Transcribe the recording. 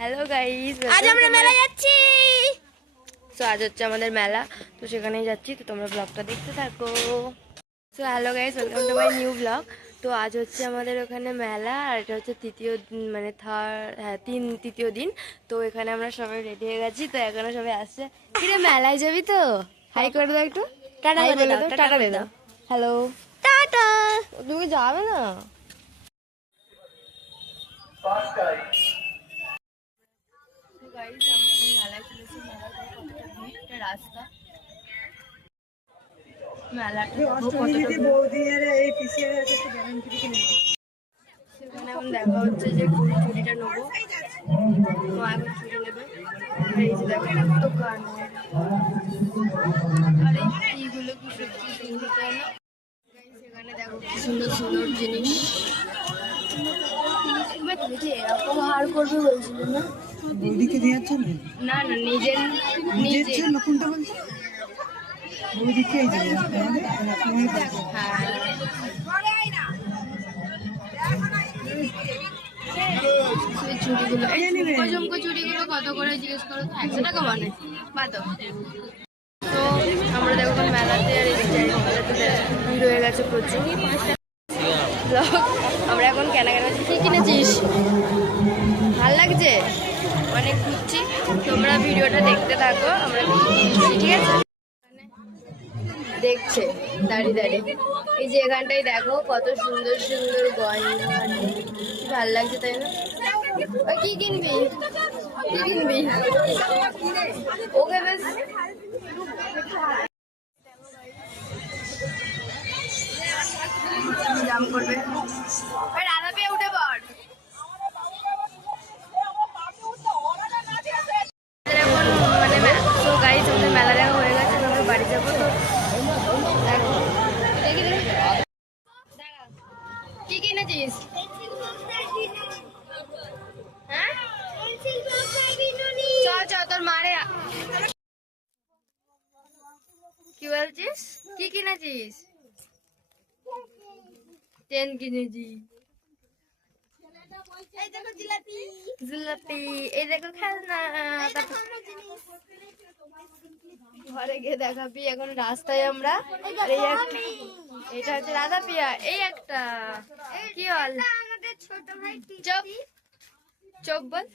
Hello guys, আজ আমরা মেলা যাচ্ছি। সো আজ হচ্ছে আমাদের মেলা, তো সেখানেই যাচ্ছি। তো তোমরা ব্লগটা দেখতে থাকো। So hello guys, welcome to my new blog. তো আজ হচ্ছে আমাদের ওখানে মেলা, আর এটা হচ্ছে তৃতীয় মানে তৃতীয় দিন। তো এখানে আমরা সবাই রেডি হয়ে গেছি। তো এখানে সবাই আসছে। কিরে মেলায় যাবি তো? হাই করে দাও একটু। টাটা হাই করে বলে দাও, দাও, টাটা টাটা করে দে দাও। দাও। Hello, tata. তুমি যাবে না? গাইস, আমরা এখন মেলায় চলেছি। মেলায় দেখো কতটা ভিড়, একটা রাস্তা। মেলাটা দেখো কতটা ভিড়। সেখানে এখন দেখা হচ্ছে যে চুড়িটা নেবো। মা এখন চুড়ি নেবে। আর এই যে দেখো কত কানের, আর এই এইগুলো কি সত্যি সুন্দর তাই না? সেখানে দেখো কি সুন্দর সুন্দর জিনিস। তুমি এরকম হার করবে বলছিল না? বৌদিকে দেওয়ার জন্য না না, নিজের নিজের নিজে। জন্য কোনটা বলছো? বৌদিকে এই যে হ্যাঁ, সেই চুড়িগুলো, এই ঝুমকো ঝুমকো চুড়িগুলো কত করে জিজ্ঞেস করো তো? 100 টাকা মানে বাদ। তো আমরা দেখো এখন মেলাতে, আর এই জায়গাটাতে ভিড় হয়ে গেছে প্রচুর। ব্লগ আমরা এখন কেনাকাটা কি কিনেছিস? ভাল লাগছে, অনেক ঘুরছি। তোমরা ভিডিওটা দেখতে থাকো, আমরা কি কিনছি, ঠিক আছে? দেখছে দাঁড়িয়ে দাঁড়িয়ে। এই যে এখানটাই দেখো কত সুন্দর সুন্দর গয়না, ভাল লাগছে তাই না? ওই কি কিনবি? কি কিনবি? ওকে বেশ দাম করবে। ওই রাধা পেয়ে উঠে পড়। এখন মানে তো গাইজ আমাদের মেলা দেখা হয়ে গেছে, আমরা বাড়ি যাবো। তো দেখো, দেখি দেখি কি কিনেছিস? হ্যাঁ, চল চল, তোর মারে। কি বলছিস? কি কিনেছিস? চেন কিনেছি, জিলাপি, এই দেখো খেলনা। তারপর ঘরে গিয়ে দেখাবি। এখন রাস্তায় আমরা, আর এই একটা, এটা হচ্ছে রাধা পিয়া। এই একটা কি বল? চুপ চুপ বল।